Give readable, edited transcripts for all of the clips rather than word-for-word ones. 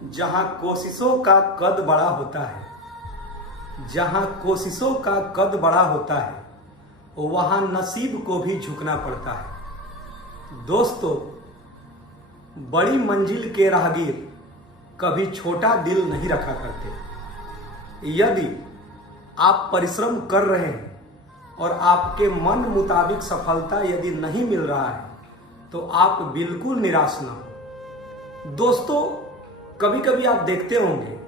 जहां कोशिशों का कद बड़ा होता है, जहां कोशिशों का कद बड़ा होता है, वहां नसीब को भी झुकना पड़ता है। दोस्तों, बड़ी मंजिल के राहगीर कभी छोटा दिल नहीं रखा करते। यदि आप परिश्रम कर रहे हैं और आपके मन मुताबिक सफलता यदि नहीं मिल रहा है तो आप बिल्कुल निराश ना हो। दोस्तों, कभी कभी आप देखते होंगे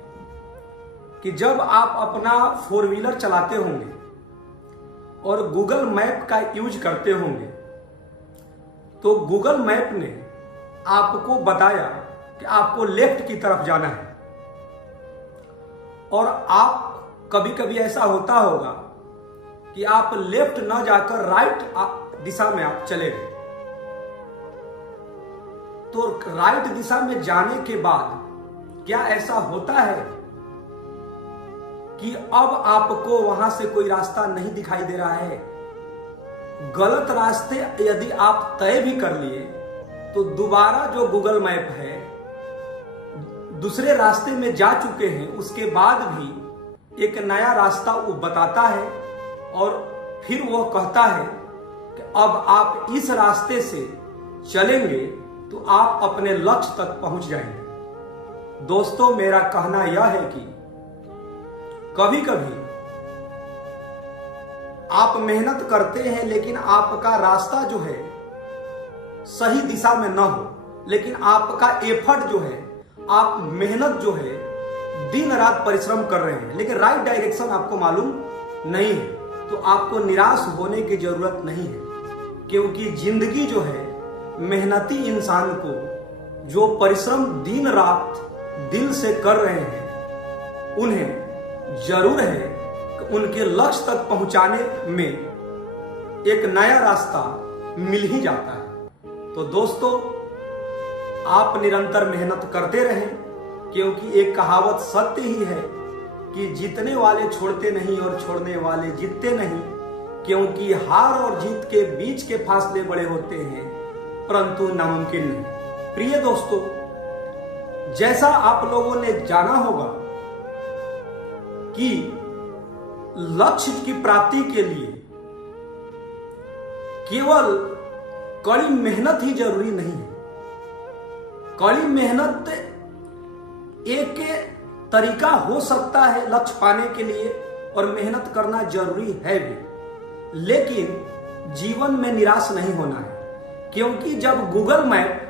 कि जब आप अपना 4 व्हीलर चलाते होंगे और गूगल मैप का यूज करते होंगे तो गूगल मैप ने आपको बताया कि आपको लेफ्ट की तरफ जाना है, और आप कभी कभी ऐसा होता होगा कि आप लेफ्ट न जाकर राइट दिशा में आप चले गए। तो राइट दिशा में जाने के बाद क्या ऐसा होता है कि अब आपको वहां से कोई रास्ता नहीं दिखाई दे रहा है? गलत रास्ते यदि आप तय भी कर लिए तो दोबारा जो गूगल मैप है दूसरे रास्ते में जा चुके हैं, उसके बाद भी एक नया रास्ता वो बताता है और फिर वो कहता है कि अब आप इस रास्ते से चलेंगे तो आप अपने लक्ष्य तक पहुंच जाएंगे। दोस्तों, मेरा कहना यह है कि कभी कभी आप मेहनत करते हैं लेकिन आपका रास्ता जो है सही दिशा में ना हो, लेकिन आपका एफर्ट जो है, आप मेहनत जो है, दिन रात परिश्रम कर रहे हैं लेकिन राइट डायरेक्शन आपको मालूम नहीं है, तो आपको निराश होने की जरूरत नहीं है। क्योंकि जिंदगी जो है, मेहनती इंसान को जो परिश्रम दिन रात दिल से कर रहे हैं, उन्हें जरूर है कि उनके लक्ष्य तक पहुंचाने में एक नया रास्ता मिल ही जाता है। तो दोस्तों, आप निरंतर मेहनत करते रहें, क्योंकि एक कहावत सत्य ही है कि जीतने वाले छोड़ते नहीं और छोड़ने वाले जीतते नहीं, क्योंकि हार और जीत के बीच के फासले बड़े होते हैं परंतु नामुमकिन नहीं। प्रिय दोस्तों, जैसा आप लोगों ने जाना होगा कि लक्ष्य की प्राप्ति के लिए केवल कड़ी मेहनत ही जरूरी नहीं है। कड़ी मेहनत एक तरीका हो सकता है लक्ष्य पाने के लिए और मेहनत करना जरूरी है भी, लेकिन जीवन में निराश नहीं होना है। क्योंकि जब गूगल मैप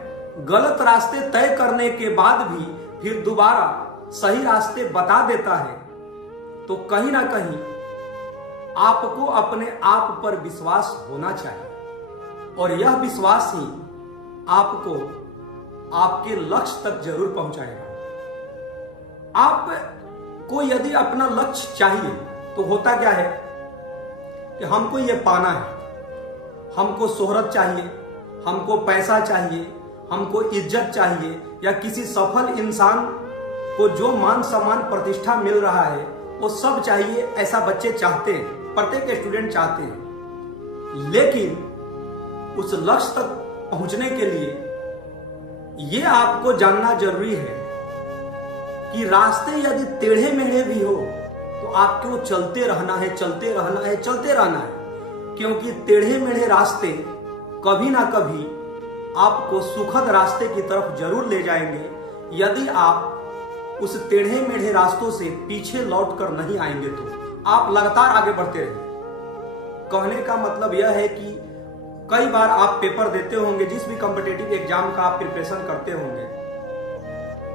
गलत रास्ते तय करने के बाद भी फिर दोबारा सही रास्ते बता देता है तो कहीं ना कहीं आपको अपने आप पर विश्वास होना चाहिए, और यह विश्वास ही आपको आपके लक्ष्य तक जरूर पहुंचाएगा। आपको यदि अपना लक्ष्य चाहिए तो होता क्या है कि हमको ये पाना है, हमको शोहरत चाहिए, हमको पैसा चाहिए, हमको इज्जत चाहिए, या किसी सफल इंसान को जो मान सम्मान प्रतिष्ठा मिल रहा है वो सब चाहिए। ऐसा बच्चे चाहते हैं, प्रत्येक स्टूडेंट चाहते हैं। लेकिन उस लक्ष्य तक पहुंचने के लिए ये आपको जानना जरूरी है कि रास्ते यदि टेढ़े मेढ़े भी हो तो आपको चलते रहना है, चलते रहना है, चलते रहना है। क्योंकि टेढ़े मेढ़े रास्ते कभी ना कभी आपको सुखद रास्ते की तरफ जरूर ले जाएंगे, यदि आप उस टेढ़े मेढ़े रास्तों से पीछे लौट कर नहीं आएंगे तो आप लगातार आगे बढ़ते रहेंगे। कहने का मतलब यह है कि कई बार आप पेपर देते होंगे, जिस भी कॉम्पिटिटिव एग्जाम का आप प्रिपरेशन करते होंगे,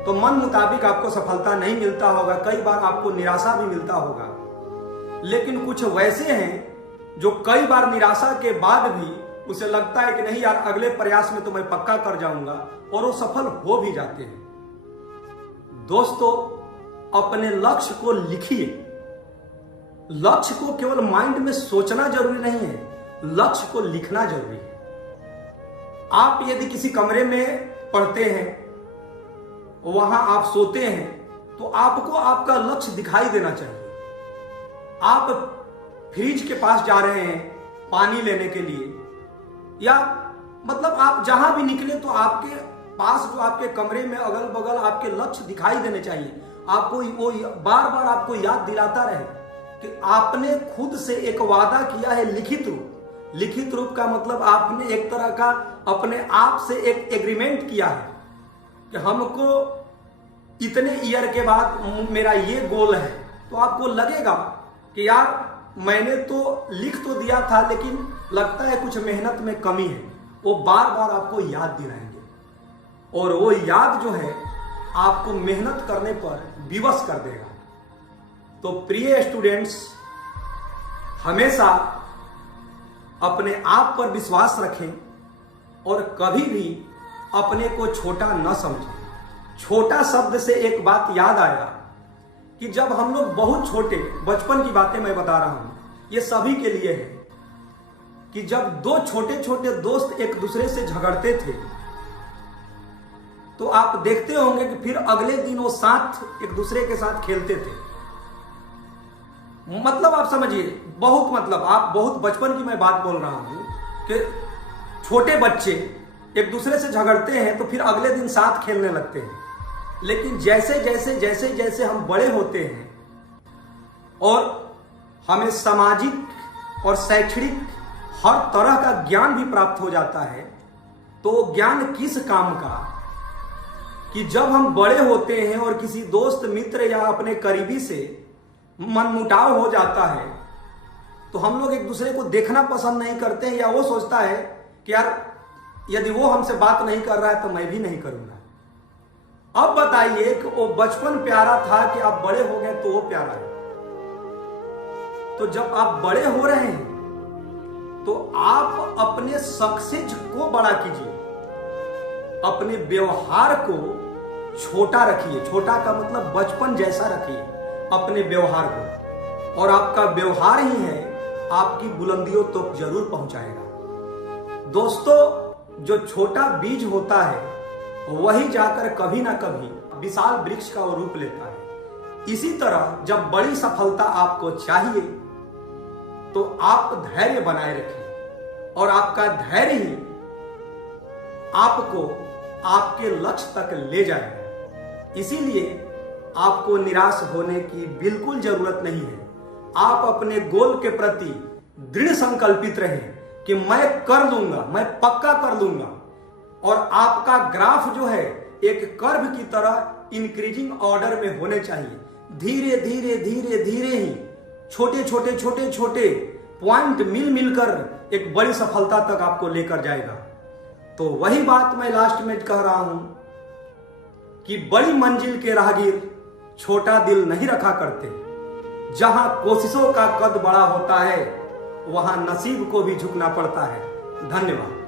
तो मन मुताबिक आपको सफलता नहीं मिलता होगा, कई बार आपको निराशा भी मिलता होगा। लेकिन कुछ वैसे हैं जो कई बार निराशा के बाद भी उसे लगता है कि नहीं यार, अगले प्रयास में तो मैं पक्का कर जाऊंगा, और वो सफल हो भी जाते हैं। दोस्तों, अपने लक्ष्य को लिखिए। लक्ष्य को केवल माइंड में सोचना जरूरी नहीं है, लक्ष्य को लिखना जरूरी है। आप यदि किसी कमरे में पढ़ते हैं, वहां आप सोते हैं, तो आपको आपका लक्ष्य दिखाई देना चाहिए। आप फ्रिज के पास जा रहे हैं पानी लेने के लिए, या मतलब आप जहां भी निकले तो आपके पास जो आपके कमरे में अगल बगल आपके लक्ष्य दिखाई देने चाहिए। आपको वो बार बार आपको याद दिलाता रहे कि आपने खुद से एक वादा किया है लिखित रूप। लिखित रूप का मतलब आपने एक तरह का अपने आप से एक एग्रीमेंट किया है कि हमको इतने ईयर के बाद मेरा ये गोल है। तो आपको लगेगा कि यार मैंने तो लिख तो दिया था लेकिन लगता है कुछ मेहनत में कमी है। वो बार बार आपको याद दिलाएंगे और वो याद जो है आपको मेहनत करने पर विवश कर देगा। तो प्रिय स्टूडेंट्स, हमेशा अपने आप पर विश्वास रखें और कभी भी अपने को छोटा न समझें। छोटा शब्द से एक बात याद आया कि जब हम लोग बहुत छोटे, बचपन की बातें मैं बता रहा हूं, ये सभी के लिए है कि जब दो छोटे छोटे दोस्त एक दूसरे से झगड़ते थे तो आप देखते होंगे कि फिर अगले दिन वो साथ एक दूसरे के साथ खेलते थे। मतलब आप समझिए, बहुत मतलब आप बहुत बचपन की मैं बात बोल रहा हूं कि छोटे बच्चे एक दूसरे से झगड़ते हैं तो फिर अगले दिन साथ खेलने लगते हैं। लेकिन जैसे जैसे जैसे जैसे हम बड़े होते हैं और हमें सामाजिक और शैक्षणिक हर तरह का ज्ञान भी प्राप्त हो जाता है, तो ज्ञान किस काम का कि जब हम बड़े होते हैं और किसी दोस्त मित्र या अपने करीबी से मनमुटाव हो जाता है तो हम लोग एक दूसरे को देखना पसंद नहीं करते हैं, या वो सोचता है कि यार यदि वो हमसे बात नहीं कर रहा है तो मैं भी नहीं करूंगा। अब बताइए कि वो बचपन प्यारा था कि आप बड़े हो गए तो वो प्यारा है। तो जब आप बड़े हो रहे हैं तो आप अपने सक्सेस को बड़ा कीजिए, अपने व्यवहार को छोटा रखिए। छोटा का मतलब बचपन जैसा रखिए अपने व्यवहार को, और आपका व्यवहार ही है आपकी बुलंदियों तक तो जरूर पहुंचाएगा। दोस्तों, जो छोटा बीज होता है वही जाकर कभी ना कभी विशाल वृक्ष का रूप लेता है। इसी तरह जब बड़ी सफलता आपको चाहिए तो आप धैर्य बनाए रखें और आपका धैर्य ही आपको आपके लक्ष्य तक ले जाएगा। इसीलिए आपको निराश होने की बिल्कुल जरूरत नहीं है। आप अपने गोल के प्रति दृढ़ संकल्पित रहें कि मैं कर लूंगा, मैं पक्का कर लूंगा। और आपका ग्राफ जो है एक कर्व की तरह इंक्रीजिंग ऑर्डर में होने चाहिए। धीरे धीरे धीरे धीरे ही छोटे छोटे छोटे छोटे पॉइंट मिल मिलकर एक बड़ी सफलता तक आपको लेकर जाएगा। तो वही बात मैं लास्ट में कह रहा हूं कि बड़ी मंजिल के राहगीर छोटा दिल नहीं रखा करते। जहां कोशिशों का कद बड़ा होता है वहां नसीब को भी झुकना पड़ता है। धन्यवाद।